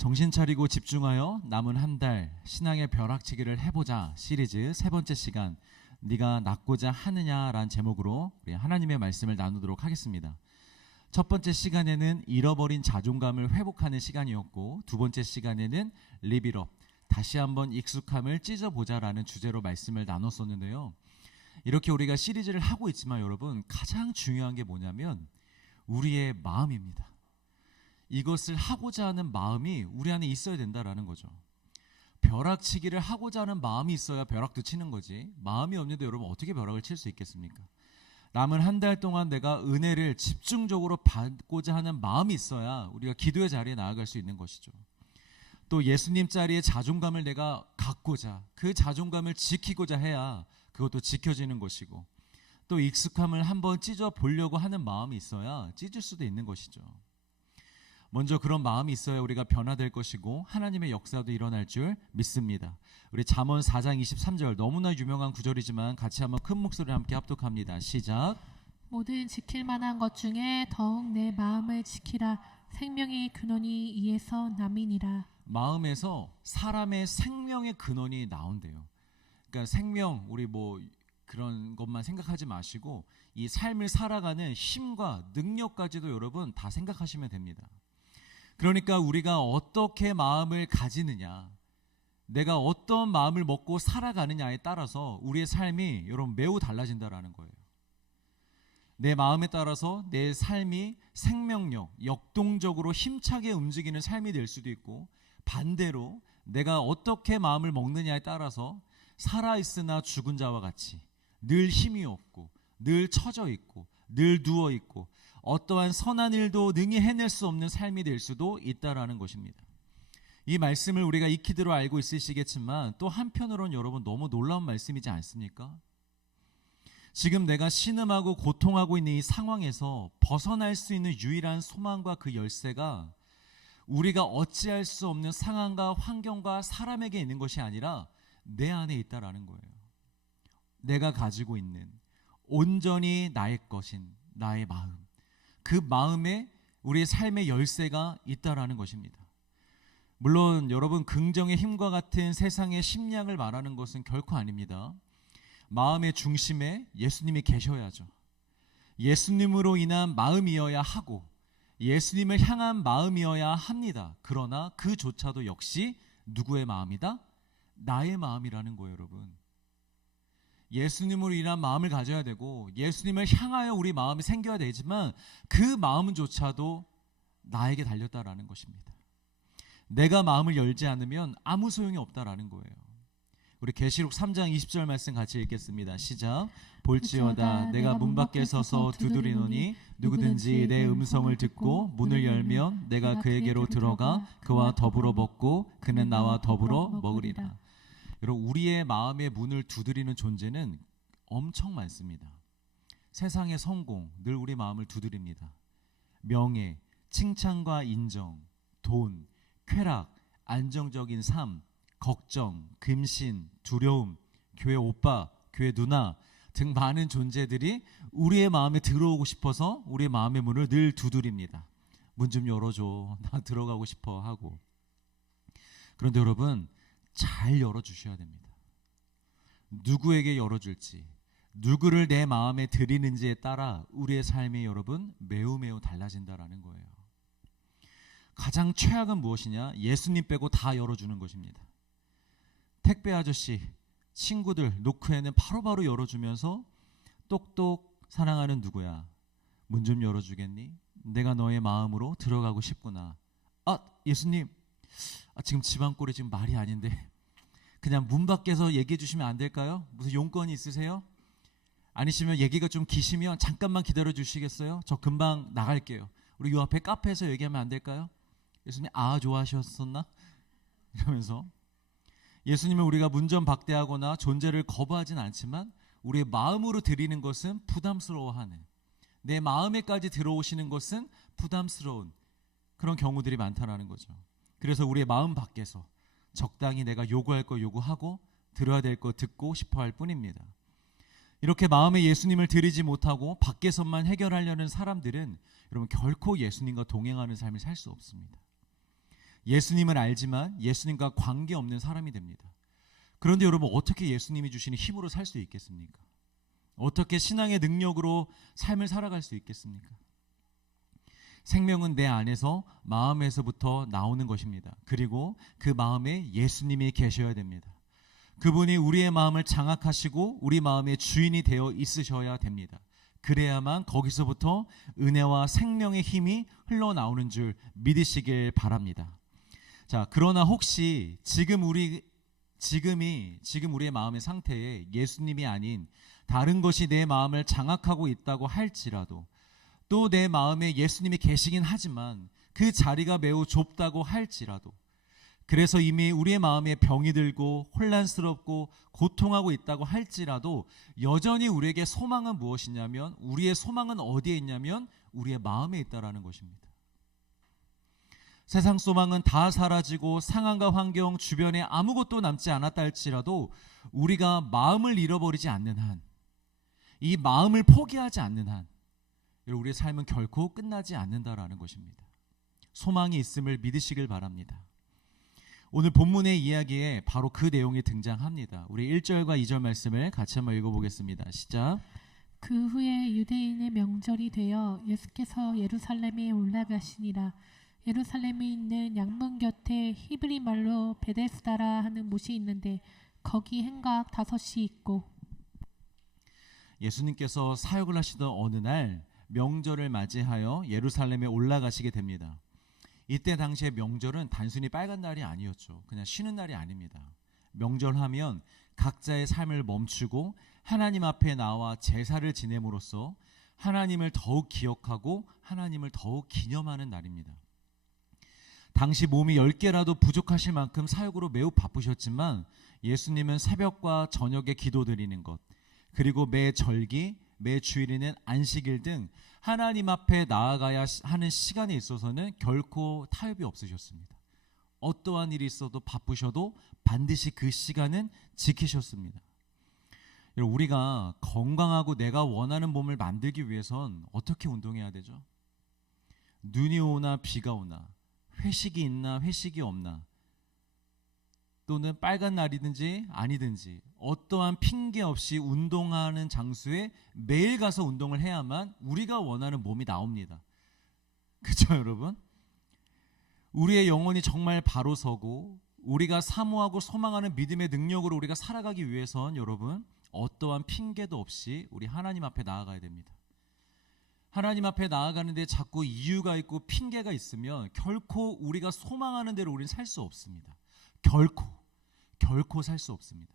정신 차리고 집중하여 남은 한 달 신앙의 벼락치기를 해보자 시리즈 세 번째 시간, 네가 낫고자 하느냐라는 제목으로 우리 하나님의 말씀을 나누도록 하겠습니다. 첫 번째 시간에는 잃어버린 자존감을 회복하는 시간이었고, 두 번째 시간에는 리빌업, 다시 한번 익숙함을 찢어보자라는 주제로 말씀을 나눴었는데요. 이렇게 우리가 시리즈를 하고 있지만 여러분, 가장 중요한 게 뭐냐면 우리의 마음입니다. 이것을 하고자 하는 마음이 우리 안에 있어야 된다라는 거죠. 벼락치기를 하고자 하는 마음이 있어야 벼락도 치는 거지, 마음이 없는데 여러분 어떻게 벼락을 칠 수 있겠습니까? 남은 한 달 동안 내가 은혜를 집중적으로 받고자 하는 마음이 있어야 우리가 기도의 자리에 나아갈 수 있는 것이죠. 또 예수님 자리에 자존감을 내가 갖고자, 그 자존감을 지키고자 해야 그것도 지켜지는 것이고, 또 익숙함을 한번 찢어 보려고 하는 마음이 있어야 찢을 수도 있는 것이죠. 먼저 그런 마음이 있어야 우리가 변화될 것이고 하나님의 역사도 일어날 줄 믿습니다. 우리 잠언 4장 23절, 너무나 유명한 구절이지만 같이 한번 큰 목소리로 함께 합독합니다. 시작. 모든 지킬 만한 것 중에 더욱 내 마음을 지키라. 생명의 근원이 이에서 남이니라. 마음에서 사람의 생명의 근원이 나온대요. 그러니까 생명, 우리 뭐 그런 것만 생각하지 마시고 이 삶을 살아가는 힘과 능력까지도 여러분 다 생각하시면 됩니다. 그러니까 우리가 어떻게 마음을 가지느냐, 내가 어떤 마음을 먹고 살아가느냐에 따라서 우리의 삶이 여러분 매우 달라진다라는 거예요. 내 마음에 따라서 내 삶이 생명력, 역동적으로 힘차게 움직이는 삶이 될 수도 있고, 반대로 내가 어떻게 마음을 먹느냐에 따라서 살아있으나 죽은 자와 같이 늘 힘이 없고 늘 처져 있고 늘 누워 있고 어떠한 선한 일도 능히 해낼 수 없는 삶이 될 수도 있다라는 것입니다. 이 말씀을 우리가 익히대로 알고 있으시겠지만 또 한편으로는 여러분 너무 놀라운 말씀이지 않습니까? 지금 내가 신음하고 고통하고 있는 이 상황에서 벗어날 수 있는 유일한 소망과 그 열쇠가 우리가 어찌할 수 없는 상황과 환경과 사람에게 있는 것이 아니라 내 안에 있다라는 거예요. 내가 가지고 있는 온전히 나의 것인 나의 마음, 그 마음에 우리의 삶의 열쇠가 있다라는 것입니다. 물론 여러분, 긍정의 힘과 같은 세상의 심리학을 말하는 것은 결코 아닙니다. 마음의 중심에 예수님이 계셔야죠. 예수님으로 인한 마음이어야 하고 예수님을 향한 마음이어야 합니다. 그러나 그조차도 역시 누구의 마음이다? 나의 마음이라는 거예요, 여러분. 예수님으로 인한 마음을 가져야 되고 예수님을 향하여 우리 마음이 생겨야 되지만 그 마음조차도 나에게 달렸다라는 것입니다. 내가 마음을 열지 않으면 아무 소용이 없다라는 거예요. 우리 계시록 3장 20절 말씀 같이 읽겠습니다. 시작. 볼지어다 내가 문 밖에 서서 두드리노니 누구든지 내 음성을 듣고 문을 열면 내가 그에게로 들어가 그와 더불어 먹고 그는 나와 더불어 먹으리라. 여러분, 우리의 마음의 문을 두드리는 존재는 엄청 많습니다. 세상의 성공 늘 우리 마음을 두드립니다. 명예, 칭찬과 인정, 돈, 쾌락, 안정적인 삶, 걱정, 금신, 두려움, 교회 오빠, 교회 누나 등 많은 존재들이 우리의 마음에 들어오고 싶어서 우리의 마음의 문을 늘 두드립니다. 문 좀 열어줘, 나 들어가고 싶어 하고. 그런데 여러분, 잘 열어주셔야 됩니다. 누구에게 열어줄지, 누구를 내 마음에 들이는지에 따라 우리의 삶이 여러분 매우 달라진다라는 거예요. 가장 최악은 무엇이냐? 예수님 빼고 다 열어주는 것입니다. 택배 아저씨, 친구들 노크에는 바로바로 열어주면서 똑똑, 사랑하는 누구야, 문 좀 열어주겠니? 내가 너의 마음으로 들어가고 싶구나. 예수님, 지금 집안 꼴이 지금 말이 아닌데 그냥 문 밖에서 얘기해 주시면 안 될까요? 무슨 용건이 있으세요? 아니시면 얘기가 좀 기시면 잠깐만 기다려 주시겠어요? 저 금방 나갈게요. 우리 요 앞에 카페에서 얘기하면 안 될까요? 예수님, 좋아하셨었나? 이러면서 예수님을 우리가 문전박대하거나 존재를 거부하진 않지만 우리의 마음으로 드리는 것은 부담스러워하는, 내 마음에까지 들어오시는 것은 부담스러운 그런 경우들이 많다라는 거죠. 그래서 우리의 마음 밖에서 적당히 내가 요구할 거 요구하고 들어야 될 거 듣고 싶어 할 뿐입니다. 이렇게 마음에 예수님을 드리지 못하고 밖에서만 해결하려는 사람들은 여러분 결코 예수님과 동행하는 삶을 살 수 없습니다. 예수님을 알지만 예수님과 관계없는 사람이 됩니다. 그런데 여러분, 어떻게 예수님이 주시는 힘으로 살 수 있겠습니까? 어떻게 신앙의 능력으로 삶을 살아갈 수 있겠습니까? 생명은 내 안에서, 마음에서부터 나오는 것입니다. 그리고 그 마음에 예수님이 계셔야 됩니다. 그분이 우리의 마음을 장악하시고 우리 마음의 주인이 되어 있으셔야 됩니다. 그래야만 거기서부터 은혜와 생명의 힘이 흘러나오는 줄 믿으시길 바랍니다. 자, 그러나 혹시 지금 우리의 마음의 상태에 예수님이 아닌 다른 것이 내 마음을 장악하고 있다고 할지라도, 또 내 마음에 예수님이 계시긴 하지만 그 자리가 매우 좁다고 할지라도, 그래서 이미 우리의 마음에 병이 들고 혼란스럽고 고통하고 있다고 할지라도 여전히 우리에게 소망은 무엇이냐면, 우리의 소망은 어디에 있냐면 우리의 마음에 있다라는 것입니다. 세상 소망은 다 사라지고 상황과 환경 주변에 아무것도 남지 않았다 할지라도 우리가 마음을 잃어버리지 않는 한, 이 마음을 포기하지 않는 한, 우리의 삶은 결코 끝나지 않는다라는 것입니다. 소망이 있음을 믿으시길 바랍니다. 오늘 본문의 이야기에 바로 그 내용이 등장합니다. 우리 1절과 2절 말씀을 같이 한번 읽어보겠습니다. 시작. 그 후에 유대인의 명절이 되어 예수께서 예루살렘에 올라가시니라. 예루살렘에 있는 양문 곁에 히브리 말로 베데스다라 하는 못이 있는데 거기 행각 5이 있고. 예수님께서 사역을 하시던 어느 날 명절을 맞이하여 예루살렘에 올라가시게 됩니다. 이때 당시의 명절은 단순히 빨간 날이 아니었죠. 그냥 쉬는 날이 아닙니다. 명절하면 각자의 삶을 멈추고 하나님 앞에 나와 제사를 지냄으로써 하나님을 더욱 기억하고 하나님을 더욱 기념하는 날입니다. 당시 몸이 10개라도 부족하실 만큼 사역으로 매우 바쁘셨지만 예수님은 새벽과 저녁에 기도드리는 것, 그리고 매 절기, 매 주일에는 안식일 등 하나님 앞에 나아가야 하는 시간에 있어서는 결코 타협이 없으셨습니다. 어떠한 일이 있어도 바쁘셔도 반드시 그 시간은 지키셨습니다. 우리가 건강하고 내가 원하는 몸을 만들기 위해선 어떻게 운동해야 되죠? 눈이 오나 비가 오나, 회식이 있나 회식이 없나, 또는 빨간 날이든지 아니든지 어떠한 핑계 없이 운동하는 장소에 매일 가서 운동을 해야만 우리가 원하는 몸이 나옵니다. 그렇죠, 여러분? 우리의 영혼이 정말 바로 서고 우리가 사모하고 소망하는 믿음의 능력으로 우리가 살아가기 위해선 여러분, 어떠한 핑계도 없이 우리 하나님 앞에 나아가야 됩니다. 하나님 앞에 나아가는데 자꾸 이유가 있고 핑계가 있으면 결코 우리가 소망하는 대로 우리는 살 수 없습니다. 결코 살 수 없습니다.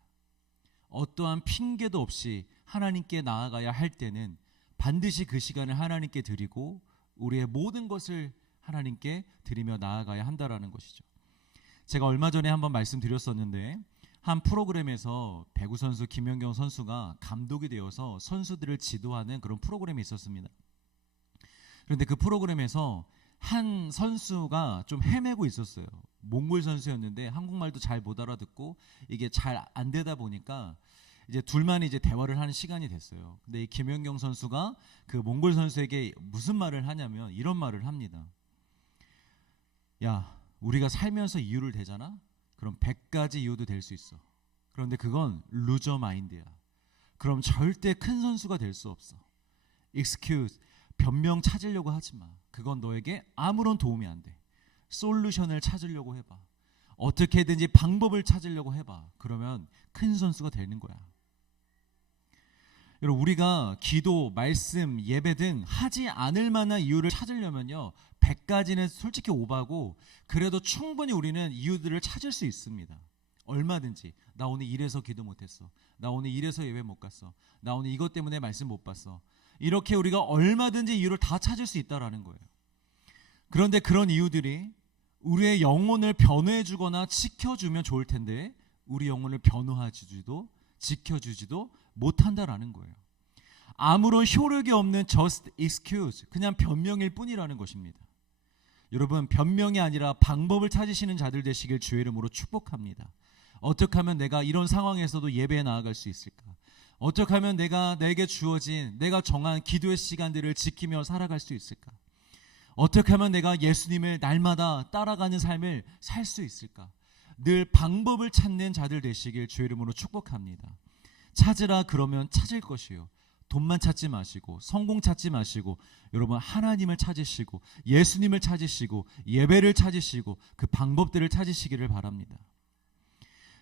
어떠한 핑계도 없이 하나님께 나아가야 할 때는 반드시 그 시간을 하나님께 드리고 우리의 모든 것을 하나님께 드리며 나아가야 한다라는 것이죠. 제가 얼마 전에 한번 말씀드렸었는데, 한 프로그램에서 배구 선수 김연경 선수가 감독이 되어서 선수들을 지도하는 그런 프로그램이 있었습니다. 그런데 그 프로그램에서 한 선수가 좀 헤매고 있었어요. 몽골 선수였는데 한국말도 잘 못 알아듣고 이게 잘 안 되다 보니까 이제 둘만 이제 대화를 하는 시간이 됐어요. 근데 이 김연경 선수가 그 몽골 선수에게 무슨 말을 하냐면 이런 말을 합니다. 야, 우리가 살면서 이유를 대잖아? 그럼 100가지 이유도 될 수 있어. 그런데 그건 루저 마인드야. 그럼 절대 큰 선수가 될 수 없어. excuse, 변명 찾으려고 하지 마. 그건 너에게 아무런 도움이 안 돼. 솔루션을 찾으려고 해봐. 어떻게든지 방법을 찾으려고 해봐. 그러면 큰 선수가 되는 거야. 여러분, 우리가 기도, 말씀, 예배 등 하지 않을 만한 이유를 찾으려면요, 100가지는 솔직히 오바고, 그래도 충분히 우리는 이유들을 찾을 수 있습니다. 얼마든지. 나 오늘 이래서 기도 못했어. 나 오늘 이래서 예배 못 갔어. 나 오늘 이것 때문에 말씀 못 봤어. 이렇게 우리가 얼마든지 이유를 다 찾을 수 있다라는 거예요. 그런데 그런 이유들이 우리의 영혼을 변호해 주거나 지켜주면 좋을 텐데 우리 영혼을 변호하지도 지켜주지도 못한다라는 거예요. 아무런 효력이 없는 just excuse, 그냥 변명일 뿐이라는 것입니다. 여러분, 변명이 아니라 방법을 찾으시는 자들 되시길 주의 이름으로 축복합니다. 어떻게 하면 내가 이런 상황에서도 예배에 나아갈 수 있을까? 어떻게 하면 내가 내게 주어진, 내가 정한 기도의 시간들을 지키며 살아갈 수 있을까? 어떻게 하면 내가 예수님을 날마다 따라가는 삶을 살 수 있을까? 늘 방법을 찾는 자들 되시길 주의 이름으로 축복합니다. 찾으라 그러면 찾을 것이요. 돈만 찾지 마시고 성공 찾지 마시고 여러분 하나님을 찾으시고 예수님을 찾으시고 예배를 찾으시고 그 방법들을 찾으시기를 바랍니다.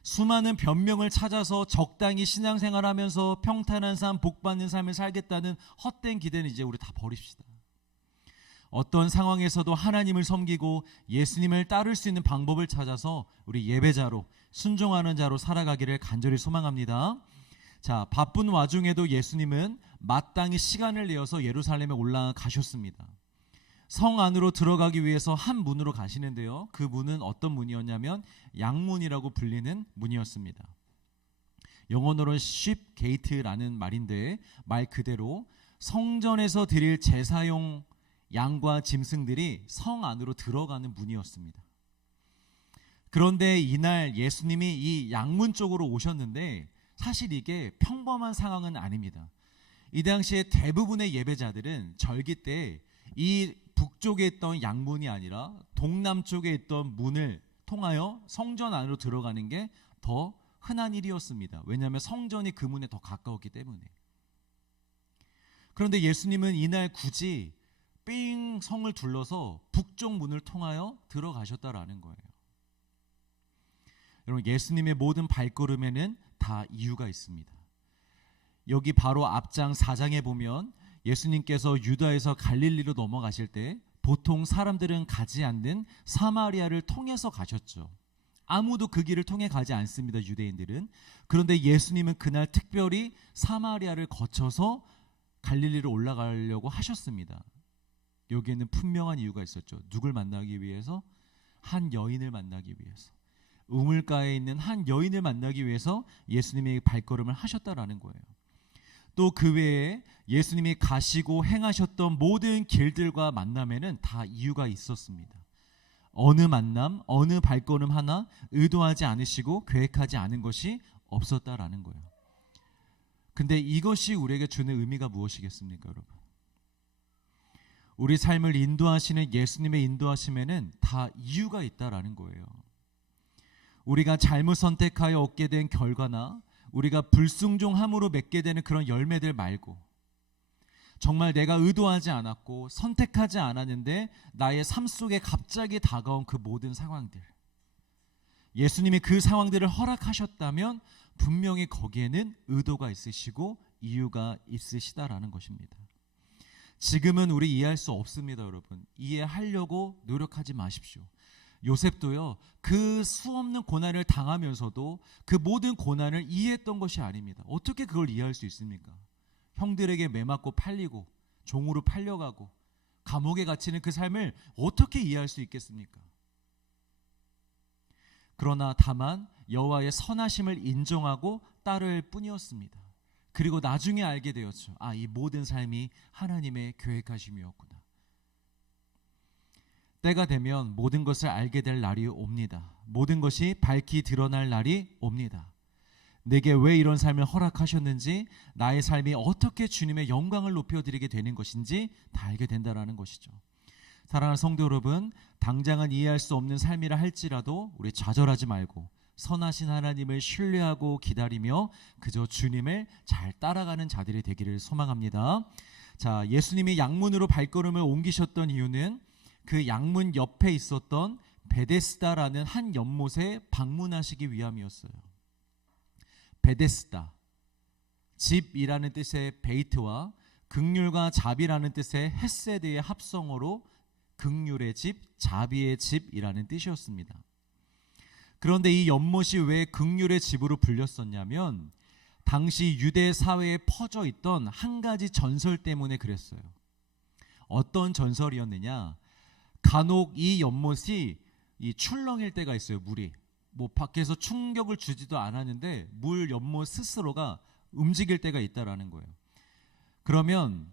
수많은 변명을 찾아서 적당히 신앙생활하면서 평탄한 삶, 복받는 삶을 살겠다는 헛된 기대는 이제 우리 다 버립시다. 어떤 상황에서도 하나님을 섬기고 예수님을 따를 수 있는 방법을 찾아서 우리 예배자로 순종하는 자로 살아가기를 간절히 소망합니다. 자, 바쁜 와중에도 예수님은 마땅히 시간을 내어서 예루살렘에 올라가셨습니다. 성 안으로 들어가기 위해서 한 문으로 가시는데요. 그 문은 어떤 문이었냐면 양문이라고 불리는 문이었습니다. 영어로는 sheep gate라는 말인데 말 그대로 성전에서 드릴 제사용 양과 짐승들이 성 안으로 들어가는 문이었습니다. 그런데 이날 예수님이 이 양문 쪽으로 오셨는데 사실 이게 평범한 상황은 아닙니다. 이 당시에 대부분의 예배자들은 절기 때 이 북쪽에 있던 양문이 아니라 동남쪽에 있던 문을 통하여 성전 안으로 들어가는 게 더 흔한 일이었습니다. 왜냐하면 성전이 그 문에 더 가까웠기 때문에. 그런데 예수님은 이날 굳이 삥 성을 둘러서 북쪽 문을 통하여 들어가셨다라는 거예요. 여러분, 예수님의 모든 발걸음에는 다 이유가 있습니다. 여기 바로 앞장 4장에 보면 예수님께서 유다에서 갈릴리로 넘어가실 때 보통 사람들은 가지 않는 사마리아를 통해서 가셨죠. 아무도 그 길을 통해 가지 않습니다, 유대인들은. 그런데 예수님은 그날 특별히 사마리아를 거쳐서 갈릴리로 올라가려고 하셨습니다. 여기에는 분명한 이유가 있었죠. 누굴 만나기 위해서? 한 여인을 만나기 위해서. 우물가에 있는 한 여인을 만나기 위해서 예수님이 발걸음을 하셨다라는 거예요. 또 그 외에 예수님이 가시고 행하셨던 모든 길들과 만남에는 다 이유가 있었습니다. 어느 만남, 어느 발걸음 하나 의도하지 않으시고 계획하지 않은 것이 없었다라는 거예요. 근데 이것이 우리에게 주는 의미가 무엇이겠습니까, 여러분? 우리 삶을 인도하시는 예수님의 인도하심에는 다 이유가 있다라는 거예요. 우리가 잘못 선택하여 얻게 된 결과나 우리가 불순종함으로 맺게 되는 그런 열매들 말고 정말 내가 의도하지 않았고 선택하지 않았는데 나의 삶 속에 갑자기 다가온 그 모든 상황들, 예수님이 그 상황들을 허락하셨다면 분명히 거기에는 의도가 있으시고 이유가 있으시다라는 것입니다. 지금은 우리 이해할 수 없습니다, 여러분. 이해하려고 노력하지 마십시오. 요셉도요, 그 수없는 고난을 당하면서도 그 모든 고난을 이해했던 것이 아닙니다. 어떻게 그걸 이해할 수 있습니까? 형들에게 매맞고 팔리고 종으로 팔려가고 감옥에 갇히는 그 삶을 어떻게 이해할 수 있겠습니까? 그러나 다만 여호와의 선하심을 인정하고 따를 뿐이었습니다. 그리고 나중에 알게 되었죠. 아, 이 모든 삶이 하나님의 계획하심이었구나. 때가 되면 모든 것을 알게 될 날이 옵니다. 모든 것이 밝히 드러날 날이 옵니다. 내게 왜 이런 삶을 허락하셨는지, 나의 삶이 어떻게 주님의 영광을 높여드리게 되는 것인지 다 알게 된다는 것이죠. 사랑하는 성도 여러분, 당장은 이해할 수 없는 삶이라 할지라도 우리 좌절하지 말고 선하신 하나님을 신뢰하고 기다리며 그저 주님을 잘 따라가는 자들이 되기를 소망합니다. 자, 예수님이 양문으로 발걸음을 옮기셨던 이유는 그 양문 옆에 있었던 베데스다라는 한 연못에 방문하시기 위함이었어요. 베데스다, 집이라는 뜻의 베이트와 극률과 자비라는 뜻의 헤세드의 합성어로 극률의 집, 자비의 집이라는 뜻이었습니다. 그런데 이 연못이 왜 극률의 집으로 불렸었냐면 당시 유대 사회에 퍼져 있던 한 가지 전설 때문에 그랬어요. 어떤 전설이었느냐? 간혹 이 연못이 이 출렁일 때가 있어요. 물이 뭐 밖에서 충격을 주지도 않았는데 물 연못 스스로가 움직일 때가 있다라는 거예요. 그러면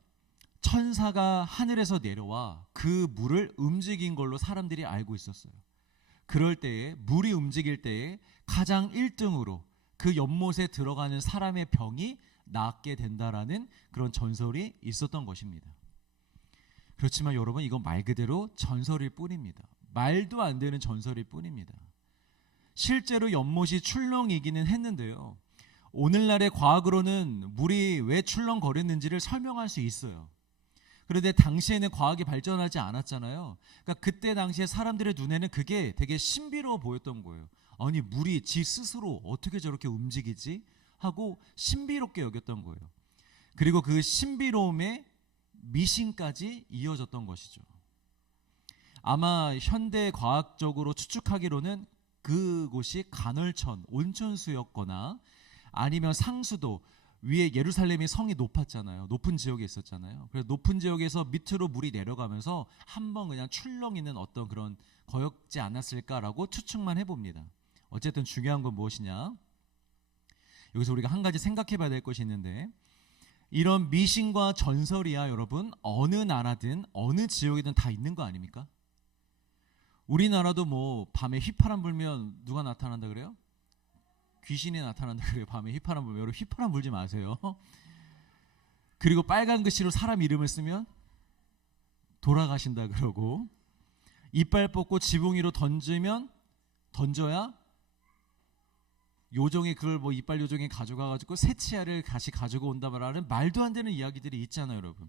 천사가 하늘에서 내려와 그 물을 움직인 걸로 사람들이 알고 있었어요. 그럴 때에 물이 움직일 때에 가장 1등으로 그 연못에 들어가는 사람의 병이 낫게 된다라는 그런 전설이 있었던 것입니다. 그렇지만 여러분, 이건 말 그대로 전설일 뿐입니다. 말도 안 되는 전설일 뿐입니다. 실제로 연못이 출렁이기는 했는데요, 오늘날의 과학으로는 물이 왜 출렁거렸는지를 설명할 수 있어요. 그런데 당시에는 과학이 발전하지 않았잖아요. 그러니까 그때 당시에 사람들의 눈에는 그게 되게 신비로워 보였던 거예요. 아니, 물이 지 스스로 어떻게 저렇게 움직이지? 하고 신비롭게 여겼던 거예요. 그리고 그 신비로움에 미신까지 이어졌던 것이죠. 아마 현대 과학적으로 추측하기로는 그곳이 간헐천, 온천수였거나 아니면 상수도, 위에 예루살렘이 성이 높았잖아요. 높은 지역에 있었잖아요. 그래서 높은 지역에서 밑으로 물이 내려가면서 한번 그냥 출렁이는 어떤 그런 거였지 않았을까라고 추측만 해봅니다. 어쨌든 중요한 건 무엇이냐? 여기서 우리가 한 가지 생각해 봐야 될 것이 있는데, 이런 미신과 전설이야 여러분, 어느 나라든 어느 지역이든 다 있는 거 아닙니까? 우리나라도 뭐 밤에 휘파람 불면 누가 나타난다 그래요? 귀신이 나타난다 그래요. 밤에 휘파람 불면. 여러분, 휘파람 불지 마세요. 그리고 빨간 글씨로 사람 이름을 쓰면 돌아가신다 그러고, 이빨 뽑고 지붕 위로 던져야 요정이 그걸 뭐 이빨 요정이 가져가가지고 새치알을 다시 가지고 온다라는 말도 안 되는 이야기들이 있잖아요, 여러분.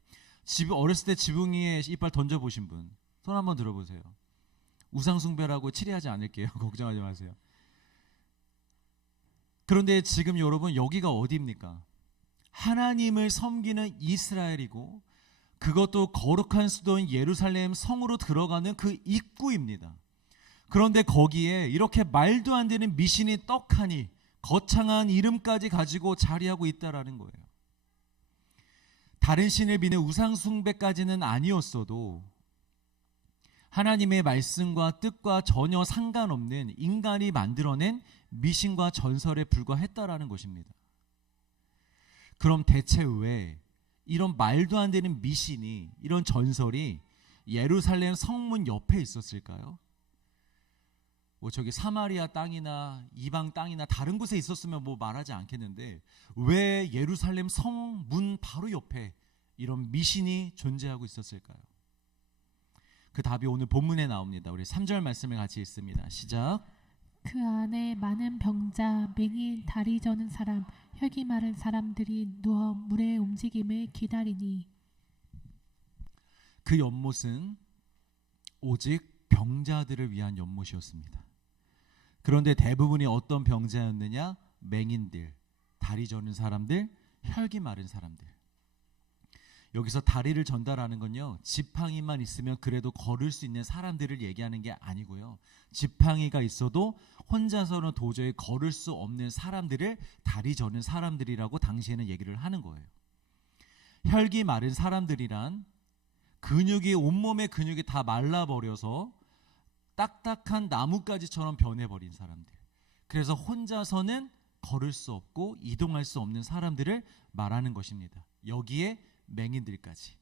어렸을 때 지붕 위에 이빨 던져보신 분 손 한번 들어보세요. 우상숭배라고 치리하지 않을게요. 걱정하지 마세요. 그런데 지금 여러분, 여기가 어디입니까? 하나님을 섬기는 이스라엘이고, 그것도 거룩한 수도인 예루살렘 성으로 들어가는 그 입구입니다. 그런데 거기에 이렇게 말도 안 되는 미신이 떡하니 거창한 이름까지 가지고 자리하고 있다라는 거예요. 다른 신을 비는 우상숭배까지는 아니었어도 하나님의 말씀과 뜻과 전혀 상관없는 인간이 만들어낸 미신과 전설에 불과했다라는 것입니다. 그럼 대체 왜 이런 말도 안 되는 미신이, 이런 전설이 예루살렘 성문 옆에 있었을까요? 뭐 저기 사마리아 땅이나 이방 땅이나 다른 곳에 있었으면 뭐 말하지 않겠는데, 왜 예루살렘 성문 바로 옆에 이런 미신이 존재하고 있었을까요? 그 답이 오늘 본문에 나옵니다. 우리 3절 말씀을 같이 읽습니다. 시작. 그 안에 많은 병자, 맹인, 다리 저는 사람, 혈기 마른 사람들이 누워 물의 움직임을 기다리니. 그 연못은 오직 병자들을 위한 연못이었습니다. 그런데 대부분이 어떤 병자였느냐? 맹인들, 다리 저는 사람들, 혈기 마른 사람들. 여기서 다리를 전달하는 건요, 지팡이만 있으면 그래도 걸을 수 있는 사람들을 얘기하는 게 아니고요, 지팡이가 있어도 혼자서는 도저히 걸을 수 없는 사람들을 다리 저는 사람들이라고 당시에는 얘기를 하는 거예요. 혈기 마른 사람들이란 온몸의 근육이 다 말라버려서 딱딱한 나뭇가지처럼 변해버린 사람들, 그래서 혼자서는 걸을 수 없고 이동할 수 없는 사람들을 말하는 것입니다. 여기에 맹인들까지.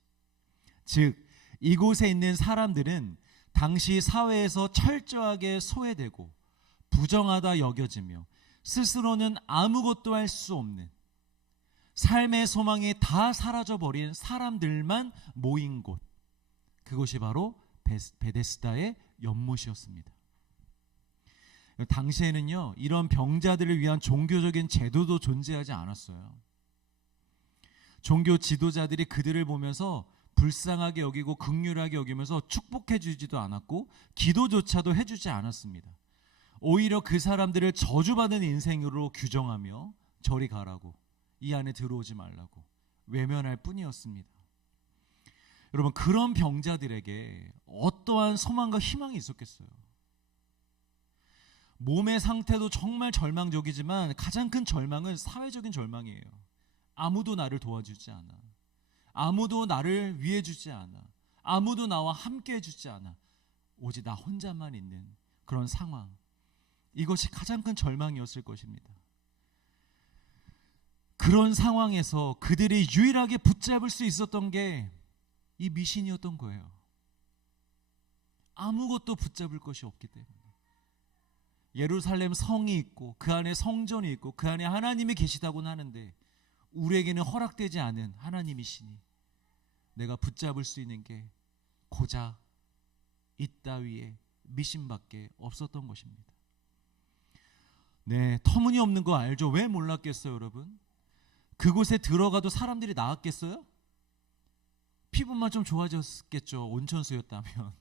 즉, 이곳에 있는 사람들은 당시 사회에서 철저하게 소외되고 부정하다 여겨지며 스스로는 아무것도 할 수 없는, 삶의 소망이 다 사라져버린 사람들만 모인 곳, 그것이 바로 베데스다의 연못이었습니다. 당시에는요, 이런 병자들을 위한 종교적인 제도도 존재하지 않았어요. 종교 지도자들이 그들을 보면서 불쌍하게 여기고 긍휼하게 여기면서 축복해 주지도 않았고 기도조차도 해주지 않았습니다. 오히려 그 사람들을 저주받은 인생으로 규정하며 저리 가라고, 이 안에 들어오지 말라고 외면할 뿐이었습니다. 여러분, 그런 병자들에게 어떠한 소망과 희망이 있었겠어요? 몸의 상태도 정말 절망적이지만 가장 큰 절망은 사회적인 절망이에요. 아무도 나를 도와주지 않아, 아무도 나를 위해주지 않아, 아무도 나와 함께 해주지 않아, 오직 나 혼자만 있는 그런 상황, 이것이 가장 큰 절망이었을 것입니다. 그런 상황에서 그들이 유일하게 붙잡을 수 있었던 게 이 미신이었던 거예요. 아무것도 붙잡을 것이 없기 때문에. 예루살렘 성이 있고 그 안에 성전이 있고 그 안에 하나님이 계시다고는 하는데, 우리에게는 허락되지 않은 하나님이시니 내가 붙잡을 수 있는 게 고작 이따위의 미신밖에 없었던 것입니다. 네, 터무니없는 거 알죠? 왜 몰랐겠어요, 여러분? 그곳에 들어가도 사람들이 나았겠어요? 피부만 좀 좋아졌겠죠, 온천수였다면.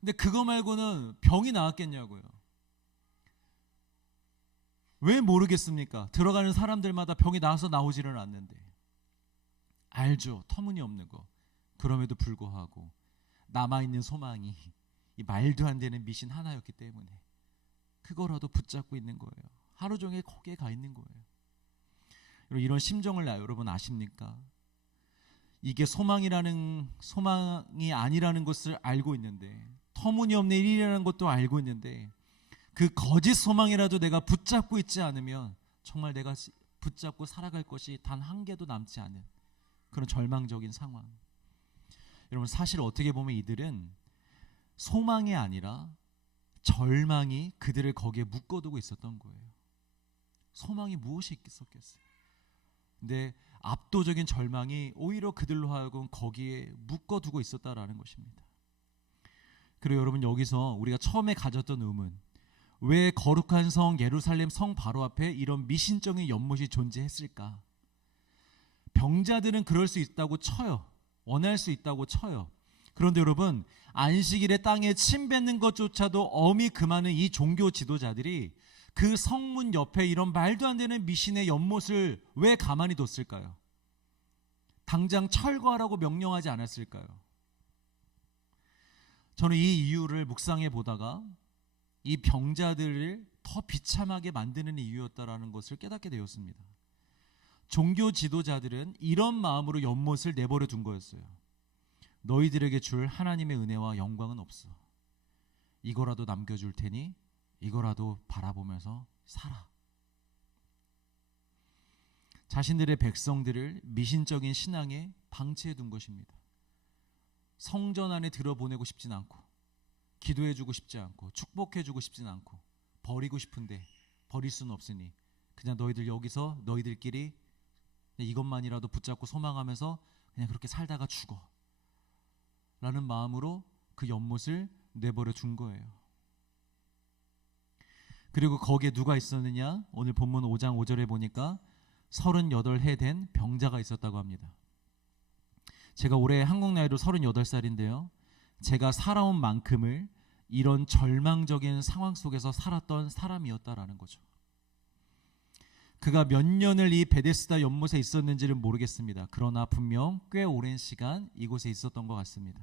근데 그거 말고는 병이 나았겠냐고요. 왜 모르겠습니까? 들어가는 사람들마다 병이 나와서 나오지를 않는데. 알죠, 터무니없는 거. 그럼에도 불구하고 남아있는 소망이 이 말도 안 되는 미신 하나였기 때문에 그거라도 붙잡고 있는 거예요. 하루 종일 거기에 가 있는 거예요. 이런 심정을 여러분 아십니까? 이게 소망이 아니라는 것을 알고 있는데, 터무니없는 일이라는 것도 알고 있는데, 그 거짓 소망이라도 내가 붙잡고 있지 않으면 정말 내가 붙잡고 살아갈 것이 단 한 개도 남지 않은 그런 절망적인 상황. 여러분, 사실 어떻게 보면 이들은 소망이 아니라 절망이 그들을 거기에 묶어두고 있었던 거예요. 소망이 무엇이 있었겠어요? 근데 압도적인 절망이 오히려 그들로 하여금 거기에 묶어두고 있었다라는 것입니다. 그리고 여러분, 여기서 우리가 처음에 가졌던 의문, 왜 거룩한 성 예루살렘 성 바로 앞에 이런 미신적인 연못이 존재했을까? 병자들은 그럴 수 있다고 쳐요. 원할 수 있다고 쳐요. 그런데 여러분, 안식일에 땅에 침 뱉는 것조차도 엄히 금하는 이 종교 지도자들이 그 성문 옆에 이런 말도 안 되는 미신의 연못을 왜 가만히 뒀을까요? 당장 철거하라고 명령하지 않았을까요? 저는 이 이유를 묵상해 보다가 이 병자들을 더 비참하게 만드는 이유였다라는 것을 깨닫게 되었습니다. 종교 지도자들은 이런 마음으로 연못을 내버려 둔 거였어요. 너희들에게 줄 하나님의 은혜와 영광은 없어. 이거라도 남겨줄 테니 이거라도 바라보면서 살아. 자신들의 백성들을 미신적인 신앙에 방치해 둔 것입니다. 성전 안에 들어보내고 싶진 않고, 기도해주고 싶지 않고, 축복해주고 싶진 않고, 버리고 싶은데 버릴 수는 없으니 그냥 너희들 여기서 너희들끼리 이것만이라도 붙잡고 소망하면서 그냥 그렇게 살다가 죽어 라는 마음으로 그 연못을 내버려 둔 거예요. 그리고 거기에 누가 있었느냐? 오늘 본문 5장 5절에 보니까 38해 된 병자가 있었다고 합니다. 제가 올해 한국 나이로 38살인데요. 제가 살아온 만큼을 이런 절망적인 상황 속에서 살았던 사람이었다라는 거죠. 그가 몇 년을 이 베데스다 연못에 있었는지는 모르겠습니다. 그러나 분명 꽤 오랜 시간 이곳에 있었던 것 같습니다.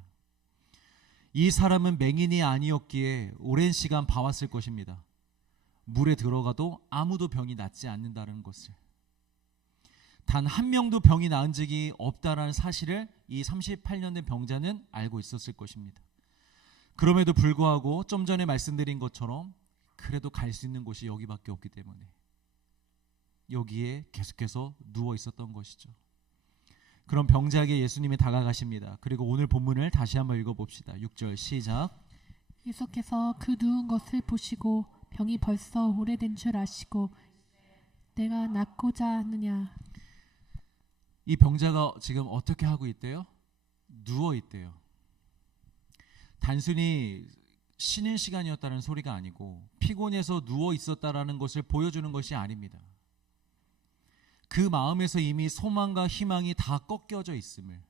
이 사람은 맹인이 아니었기에 오랜 시간 봐왔을 것입니다. 물에 들어가도 아무도 병이 낫지 않는다는 것을, 단 한 명도 병이 나은 적이 없다라는 사실을 이 38년 된 병자는 알고 있었을 것입니다. 그럼에도 불구하고 좀 전에 말씀드린 것처럼 그래도 갈 수 있는 곳이 여기밖에 없기 때문에 여기에 계속해서 누워 있었던 것이죠. 그럼 병자에게 예수님이 다가가십니다. 그리고 오늘 본문을 다시 한번 읽어봅시다. 6절 시작. 예수께서 그 누운 것을 보시고 병이 벌써 오래된 줄 아시고 내가 낫고자 하느냐. 이 병자가 지금 어떻게 하고 있대요? 누워 있대요. 단순히 쉬는 시간이었다는 소리가 아니고 피곤해서 누워 있었다라는 것을 보여주는 것이 아닙니다. 그 마음에서 이미 소망과 희망이 다 꺾여져 있음을,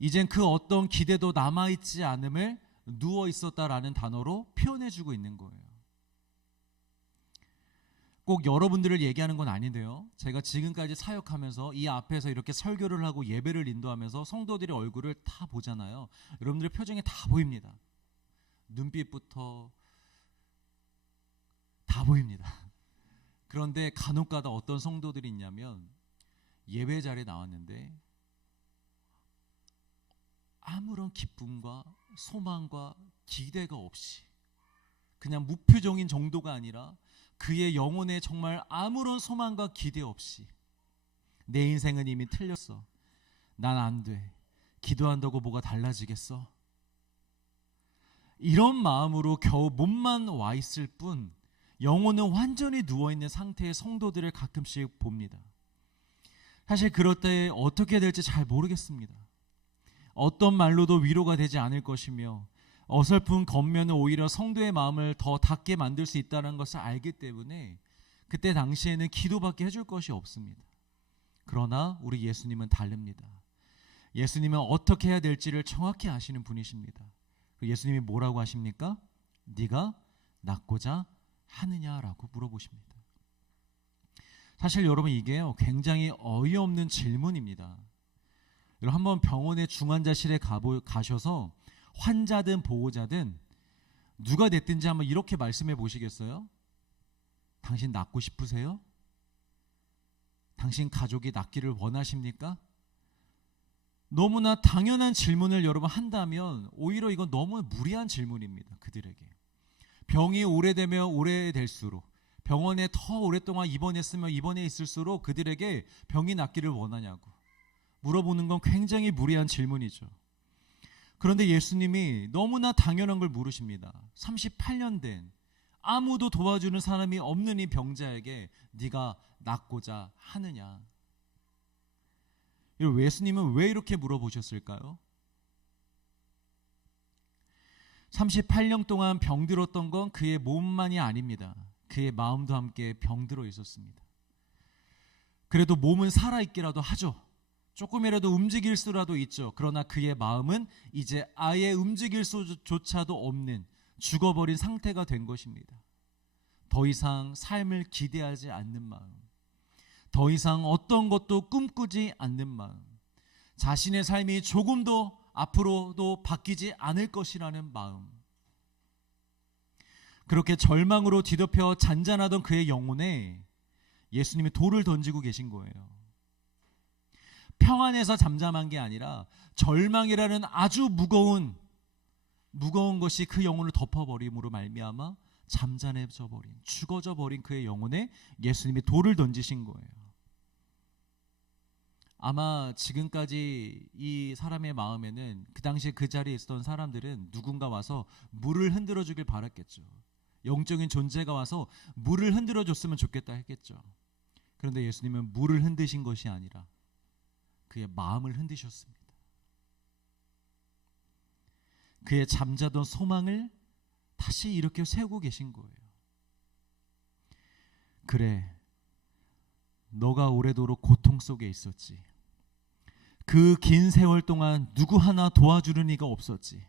이젠 그 어떤 기대도 남아있지 않음을 누워 있었다라는 단어로 표현해주고 있는 거예요. 꼭 여러분들을 얘기하는 건 아닌데요. 제가 지금까지 사역하면서 이 앞에서 이렇게 설교를 하고 예배를 인도하면서 성도들의 얼굴을 다 보잖아요. 여러분들의 표정이 다 보입니다. 눈빛부터 다 보입니다. 그런데 간혹가다 어떤 성도들이 있냐면 예배 자리에 나왔는데 아무런 기쁨과 소망과 기대가 없이 그냥 무표정인 정도가 아니라 그의 영혼에 정말 아무런 소망과 기대 없이 내 인생은 이미 틀렸어. 난 안 돼. 기도한다고 뭐가 달라지겠어? 이런 마음으로 겨우 몸만 와 있을 뿐 영혼은 완전히 누워있는 상태의 성도들을 가끔씩 봅니다. 사실 그럴 때 어떻게 될지 잘 모르겠습니다. 어떤 말로도 위로가 되지 않을 것이며 어설픈 겉면은 오히려 성도의 마음을 더 닫게 만들 수 있다는 것을 알기 때문에 그때 당시에는 기도밖에 해줄 것이 없습니다. 그러나 우리 예수님은 다릅니다. 예수님은 어떻게 해야 될지를 정확히 아시는 분이십니다. 예수님이 뭐라고 하십니까? 네가 낫고자 하느냐라고 물어보십니다. 사실 여러분 이게요 굉장히 어이없는 질문입니다. 여러분 한번 병원의 중환자실에 가셔서 환자든 보호자든 누가 됐든지 한번 이렇게 말씀해 보시겠어요? 당신 낫고 싶으세요? 당신 가족이 낫기를 원하십니까? 너무나 당연한 질문을 여러분 한다면 오히려 이건 너무 무리한 질문입니다. 그들에게. 병이 오래되면 오래될수록 병원에 더 오랫동안 입원했으면 입원해 있을수록 그들에게 병이 낫기를 원하냐고 물어보는 건 굉장히 무리한 질문이죠. 그런데 예수님이 너무나 당연한 걸 물으십니다. 38년 된 아무도 도와주는 사람이 없는 이 병자에게 네가 낫고자 하느냐. 예수님은 왜 이렇게 물어보셨을까요? 38년 동안 병들었던 건 그의 몸만이 아닙니다. 그의 마음도 함께 병들어 있었습니다. 그래도 몸은 살아있기라도 하죠. 조금이라도 움직일 수라도 있죠. 그러나 그의 마음은 이제 아예 움직일 수조차도 없는 죽어버린 상태가 된 것입니다. 더 이상 삶을 기대하지 않는 마음, 더 이상 어떤 것도 꿈꾸지 않는 마음, 자신의 삶이 조금도 앞으로도 바뀌지 않을 것이라는 마음, 그렇게 절망으로 뒤덮여 잔잔하던 그의 영혼에 예수님이 돌을 던지고 계신 거예요. 평안에서 잠잠한 게 아니라 절망이라는 아주 무거운 것이 그 영혼을 덮어버림으로 말미암아 잠잠해져 버린, 죽어져 버린 그의 영혼에 예수님이 돌을 던지신 거예요. 아마 지금까지 이 사람의 마음에는 그 당시에 그 자리에 있었던 사람들은 누군가 와서 물을 흔들어 주길 바랐겠죠. 영적인 존재가 와서 물을 흔들어 줬으면 좋겠다 했겠죠. 그런데 예수님은 물을 흔드신 것이 아니라 그의 마음을 흔드셨습니다. 그의 잠자던 소망을 다시 이렇게 세우고 계신 거예요. 그래, 너가 오래도록 고통 속에 있었지. 그 긴 세월 동안 누구 하나 도와주는 이가 없었지.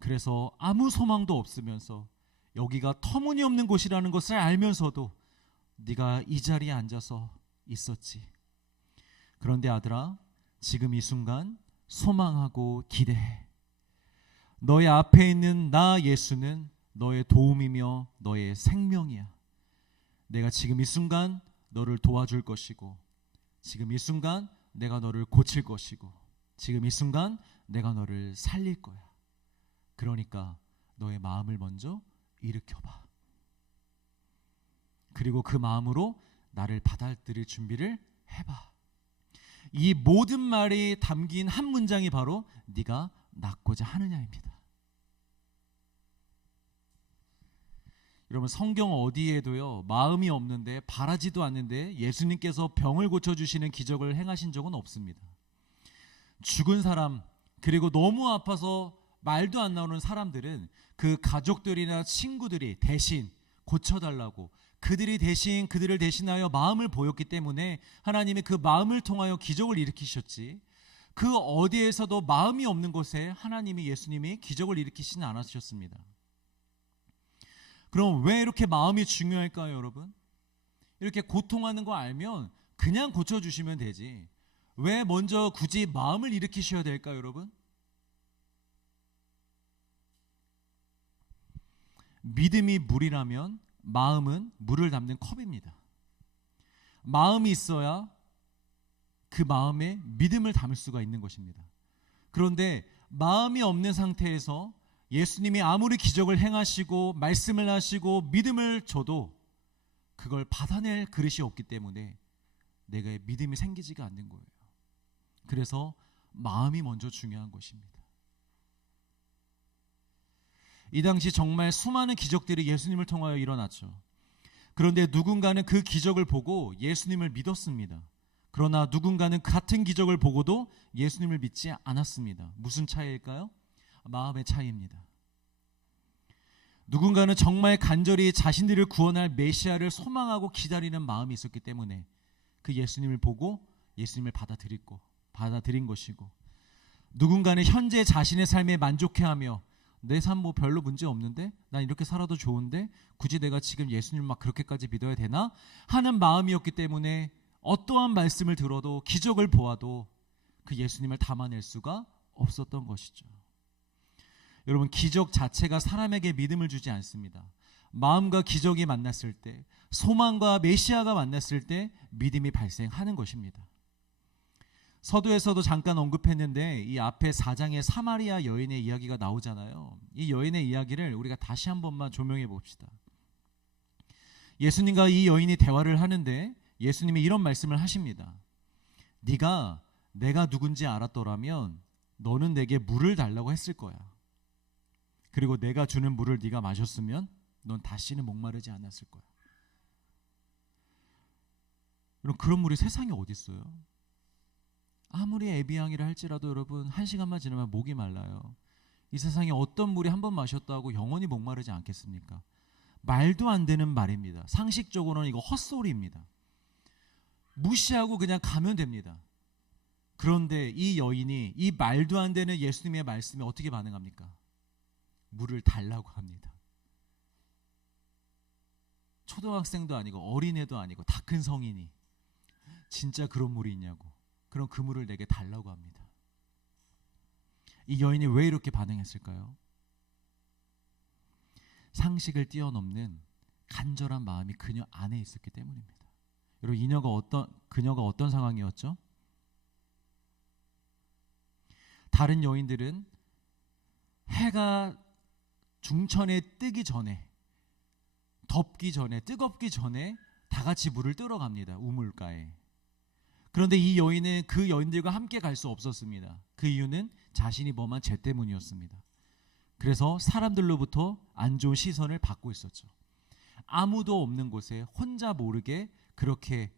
그래서 아무 소망도 없으면서 여기가 터무니없는 곳이라는 것을 알면서도 네가 이 자리에 앉아서 있었지. 그런데 아들아, 지금 이 순간 소망하고 기대해. 너의 앞에 있는 나 예수는 너의 도움이며 너의 생명이야. 내가 지금 이 순간 너를 도와줄 것이고, 지금 이 순간 내가 너를 고칠 것이고, 지금 이 순간 내가 너를 살릴 거야. 그러니까 너의 마음을 먼저 일으켜봐. 그리고 그 마음으로 나를 받아들일 준비를 해봐. 이 모든 말이 담긴 한 문장이 바로 네가 낫고자 하느냐입니다. 여러분, 성경 어디에도요 마음이 없는데 바라지도 않는데 예수님께서 병을 고쳐주시는 기적을 행하신 적은 없습니다. 죽은 사람, 그리고 너무 아파서 말도 안 나오는 사람들은 그 가족들이나 친구들이 대신 고쳐달라고, 그들이 대신 그들을 대신하여 마음을 보였기 때문에 하나님이 그 마음을 통하여 기적을 일으키셨지, 그 어디에서도 마음이 없는 곳에 하나님이, 예수님이 기적을 일으키시는 않으셨습니다. 그럼 왜 이렇게 마음이 중요할까요, 여러분? 이렇게 고통하는 거 알면 그냥 고쳐주시면 되지, 왜 먼저 굳이 마음을 일으키셔야 될까요, 여러분? 믿음이 물이라면 마음은 물을 담는 컵입니다. 마음이 있어야 그 마음에 믿음을 담을 수가 있는 것입니다. 그런데 마음이 없는 상태에서 예수님이 아무리 기적을 행하시고 말씀을 하시고 믿음을 줘도 그걸 받아낼 그릇이 없기 때문에 내가 믿음이 생기지가 않는 거예요. 그래서 마음이 먼저 중요한 것입니다. 이 당시 정말 수많은 기적들이 예수님을 통하여 일어났죠. 그런데 누군가는 그 기적을 보고 예수님을 믿었습니다. 그러나 누군가는 같은 기적을 보고도 예수님을 믿지 않았습니다. 무슨 차이일까요? 마음의 차이입니다. 누군가는 정말 간절히 자신들을 구원할 메시아를 소망하고 기다리는 마음이 있었기 때문에 그 예수님을 보고 예수님을 받아들인 것이고, 누군가는 현재 자신의 삶에 만족해하며 내 삶 뭐 별로 문제 없는데, 난 이렇게 살아도 좋은데 굳이 내가 지금 예수님을 막 그렇게까지 믿어야 되나 하는 마음이었기 때문에 어떠한 말씀을 들어도 기적을 보아도 그 예수님을 담아낼 수가 없었던 것이죠. 여러분, 기적 자체가 사람에게 믿음을 주지 않습니다. 마음과 기적이 만났을 때, 소망과 메시아가 만났을 때 믿음이 발생하는 것입니다. 서두에서도 잠깐 언급했는데 이 앞에 4장에 사마리아 여인의 이야기가 나오잖아요. 이 여인의 이야기를 우리가 다시 한 번만 조명해 봅시다. 예수님과 이 여인이 대화를 하는데 예수님이 이런 말씀을 하십니다. 네가 내가 누군지 알았더라면 너는 내게 물을 달라고 했을 거야. 그리고 내가 주는 물을 네가 마셨으면 넌 다시는 목마르지 않았을 거야. 여러분, 그런 물이 세상에 어디 있어요? 아무리 에비앙이라 할지라도 여러분, 1시간만 지나면 목이 말라요. 이 세상에 어떤 물이 한 번 마셨다고 영원히 목마르지 않겠습니까? 말도 안 되는 말입니다. 상식적으로는 이거 헛소리입니다. 무시하고 그냥 가면 됩니다. 그런데 이 여인이 이 말도 안 되는 예수님의 말씀에 어떻게 반응합니까? 물을 달라고 합니다. 초등학생도 아니고 어린애도 아니고 다 큰 성인이 진짜 그런 물이 있냐고, 그럼 그 물을 내게 달라고 합니다. 이 여인이 왜 이렇게 반응했을까요? 상식을 뛰어넘는 간절한 마음이 그녀 안에 있었기 때문입니다. 여러분, 그녀가 어떤 상황이었죠? 다른 여인들은 해가 중천에 뜨기 전에, 덥기 전에, 뜨겁기 전에 다 같이 물을 뜨러 갑니다. 우물가에. 그런데 이 여인은 그 여인들과 함께 갈 수 없었습니다. 그 이유는 자신이 범한 죄 때문이었습니다. 그래서 사람들로부터 안 좋은 시선을 받고 있었죠. 아무도 없는 곳에 혼자 모르게 그렇게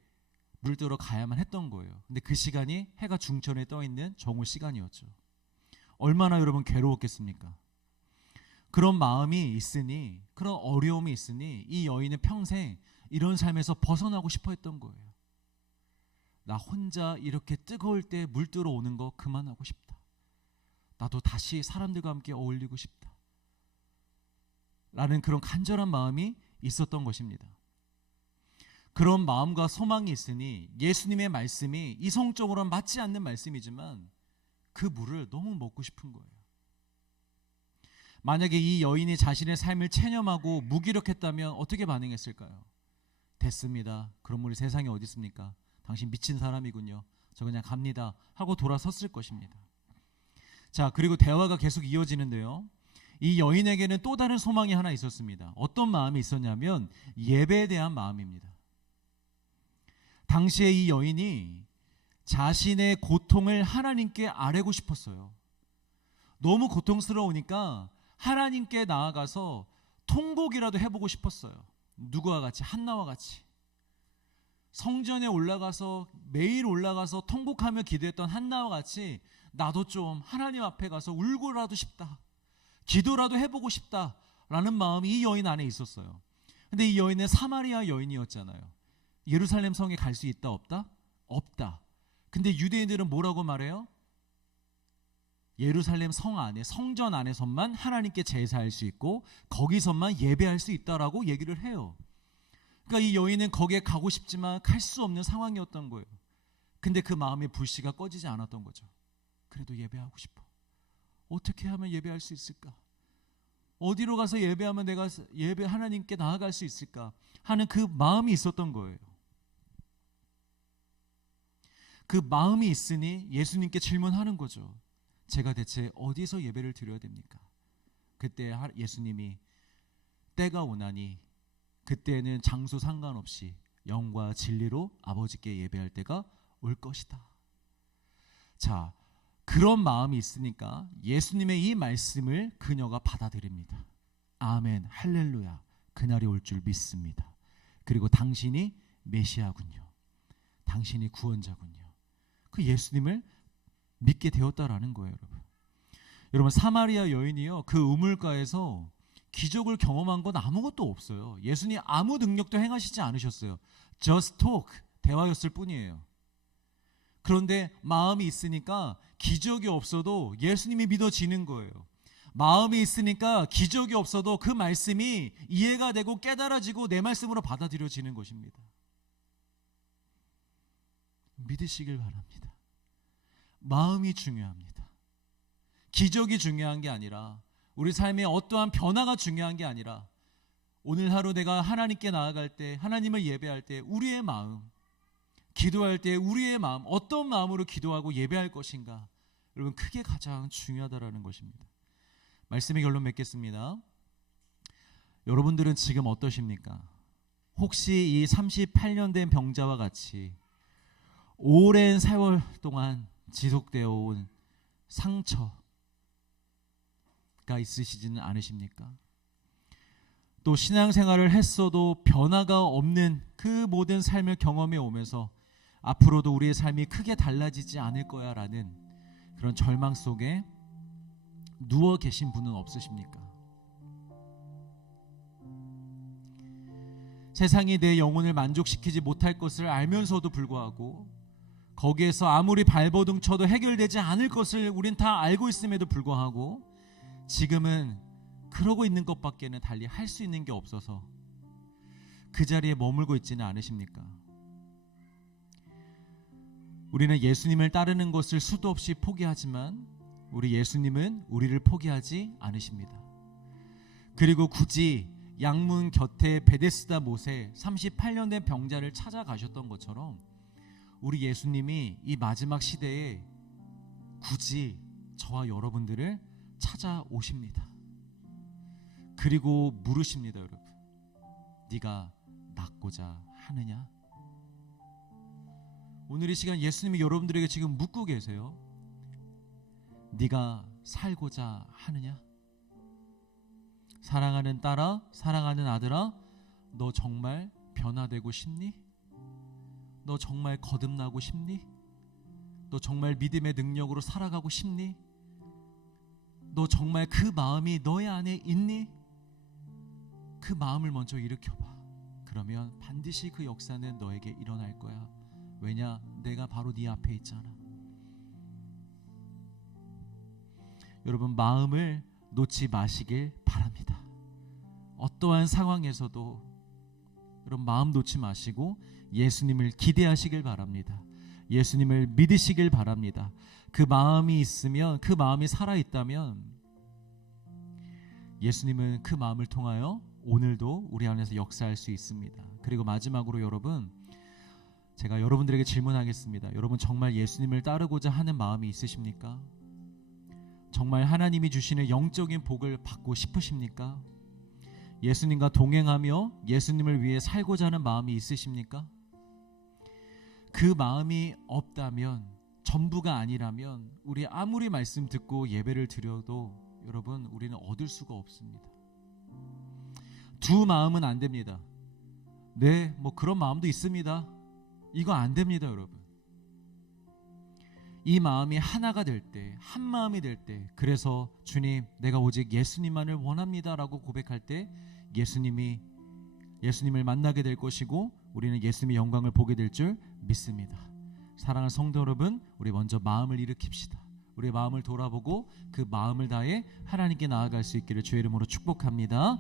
물 뜨러 가야만 했던 거예요. 근데 그 시간이 해가 중천에 떠 있는 정오 시간이었죠. 얼마나 여러분 괴로웠겠습니까? 그런 마음이 있으니, 그런 어려움이 있으니 이 여인은 평생 이런 삶에서 벗어나고 싶어 했던 거예요. 나 혼자 이렇게 뜨거울 때 물 뜨러 오는 거 그만하고 싶다. 나도 다시 사람들과 함께 어울리고 싶다. 라는 그런 간절한 마음이 있었던 것입니다. 그런 마음과 소망이 있으니 예수님의 말씀이 이성적으로는 맞지 않는 말씀이지만 그 물을 너무 먹고 싶은 거예요. 만약에 이 여인이 자신의 삶을 체념하고 무기력했다면 어떻게 반응했을까요? 됐습니다. 그런 물이 세상에 어디 있습니까? 당신 미친 사람이군요. 저 그냥 갑니다 하고 돌아섰을 것입니다. 자, 그리고 대화가 계속 이어지는데요. 이 여인에게는 또 다른 소망이 하나 있었습니다. 어떤 마음이 있었냐면 예배에 대한 마음입니다. 당시에 이 여인이 자신의 고통을 하나님께 아뢰고 싶었어요. 너무 고통스러우니까 하나님께 나아가서 통곡이라도 해보고 싶었어요. 누구와 같이? 한나와 같이. 성전에 올라가서 매일 올라가서 통곡하며 기도했던 한나와 같이 나도 좀 하나님 앞에 가서 울고라도 싶다, 기도라도 해보고 싶다라는 마음이 이 여인 안에 있었어요. 근데 이 여인은 사마리아 여인이었잖아요. 예루살렘 성에 갈 수 있다 없다? 없다. 근데 유대인들은 뭐라고 말해요? 예루살렘 성 안에, 성전 안에서만 하나님께 제사할 수 있고 거기서만 예배할 수 있다라고 얘기를 해요. 그러니까 이 여인은 거기에 가고 싶지만 갈 수 없는 상황이었던 거예요. 근데 그 마음의 불씨가 꺼지지 않았던 거죠. 그래도 예배하고 싶어. 어떻게 하면 예배할 수 있을까? 어디로 가서 예배하면 내가 하나님께 나아갈 수 있을까? 하는 그 마음이 있었던 거예요. 그 마음이 있으니 예수님께 질문하는 거죠. 제가 대체 어디서 예배를 드려야 됩니까? 그때 예수님이 때가 오나니 그때는 장소 상관없이 영과 진리로 아버지께 예배할 때가 올 것이다. 자, 그런 마음이 있으니까 예수님의 이 말씀을 그녀가 받아들입니다. 아멘, 할렐루야. 그날이 올 줄 믿습니다. 그리고 당신이 메시아군요. 당신이 구원자군요. 그 예수님을 믿게 되었다라는 거예요, 여러분. 여러분, 사마리아 여인이요, 그 우물가에서 기적을 경험한 건 아무것도 없어요. 예수님 아무 능력도 행하시지 않으셨어요. Just talk, 대화였을 뿐이에요. 그런데 마음이 있으니까 기적이 없어도 예수님이 믿어지는 거예요. 마음이 있으니까 기적이 없어도 그 말씀이 이해가 되고 깨달아지고 내 말씀으로 받아들여지는 것입니다. 믿으시길 바랍니다. 마음이 중요합니다. 기적이 중요한 게 아니라, 우리 삶의 어떠한 변화가 중요한 게 아니라, 오늘 하루 내가 하나님께 나아갈 때, 하나님을 예배할 때 우리의 마음, 기도할 때 우리의 마음, 어떤 마음으로 기도하고 예배할 것인가, 여러분, 그게 가장 중요하다라는 것입니다. 말씀의 결론 맺겠습니다. 여러분들은 지금 어떠십니까? 혹시 이 38년 된 병자와 같이 오랜 세월 동안 지속되어 온 상처가 있으시지는 않으십니까? 또 신앙생활을 했어도 변화가 없는 그 모든 삶을 경험해 오면서 앞으로도 우리의 삶이 크게 달라지지 않을 거야 라는 그런 절망 속에 누워 계신 분은 없으십니까? 세상이 내 영혼을 만족시키지 못할 것을 알면서도 불구하고, 거기에서 아무리 발버둥 쳐도 해결되지 않을 것을 우린 다 알고 있음에도 불구하고 지금은 그러고 있는 것밖에는 달리 할 수 있는 게 없어서 그 자리에 머물고 있지는 않으십니까? 우리는 예수님을 따르는 것을 수도 없이 포기하지만 우리 예수님은 우리를 포기하지 않으십니다. 그리고 굳이 양문 곁에 베데스다 못에 38년 된 병자를 찾아가셨던 것처럼 우리 예수님이 이 마지막 시대에 굳이 저와 여러분들을 찾아오십니다. 그리고 물으십니다, 여러분. 네가 낫고자 하느냐? 오늘 이 시간 예수님이 여러분들에게 지금 묻고 계세요. 네가 살고자 하느냐? 사랑하는 딸아, 사랑하는 아들아, 너 정말 변화되고 싶니? 너 정말 거듭나고 싶니? 너 정말 믿음의 능력으로 살아가고 싶니? 너 정말 그 마음이 너의 안에 있니? 그 마음을 먼저 일으켜봐. 그러면 반드시 그 역사는 너에게 일어날 거야. 왜냐? 내가 바로 네 앞에 있잖아. 여러분, 마음을 놓지 마시길 바랍니다. 어떠한 상황에서도 여러분 마음 놓지 마시고 예수님을 기대하시길 바랍니다. 예수님을 믿으시길 바랍니다. 그 마음이 있으면, 그 마음이 살아있다면 예수님은 그 마음을 통하여 오늘도 우리 안에서 역사할 수 있습니다. 그리고 마지막으로 여러분, 제가 여러분들에게 질문하겠습니다. 여러분 정말 예수님을 따르고자 하는 마음이 있으십니까? 정말 하나님이 주시는 영적인 복을 받고 싶으십니까? 예수님과 동행하며 예수님을 위해 살고자 하는 마음이 있으십니까? 그 마음이 없다면, 전부가 아니라면 우리 아무리 말씀 듣고 예배를 드려도 여러분 우리는 얻을 수가 없습니다. 두 마음은 안 됩니다. 네, 뭐 그런 마음도 있습니다. 이거 안 됩니다, 여러분. 이 마음이 하나가 될 때, 한 마음이 될 때, 그래서 주님, 내가 오직 예수님만을 원합니다라고 고백할 때 예수님을 만나게 될 것이고 우리는 예수님의 영광을 보게 될 줄 믿습니다. 사랑하는 성도 여러분, 우리 먼저 마음을 일으킵시다. 우리의 마음을 돌아보고 그 마음을 다해 하나님께 나아갈 수 있기를 주의 이름으로 축복합니다.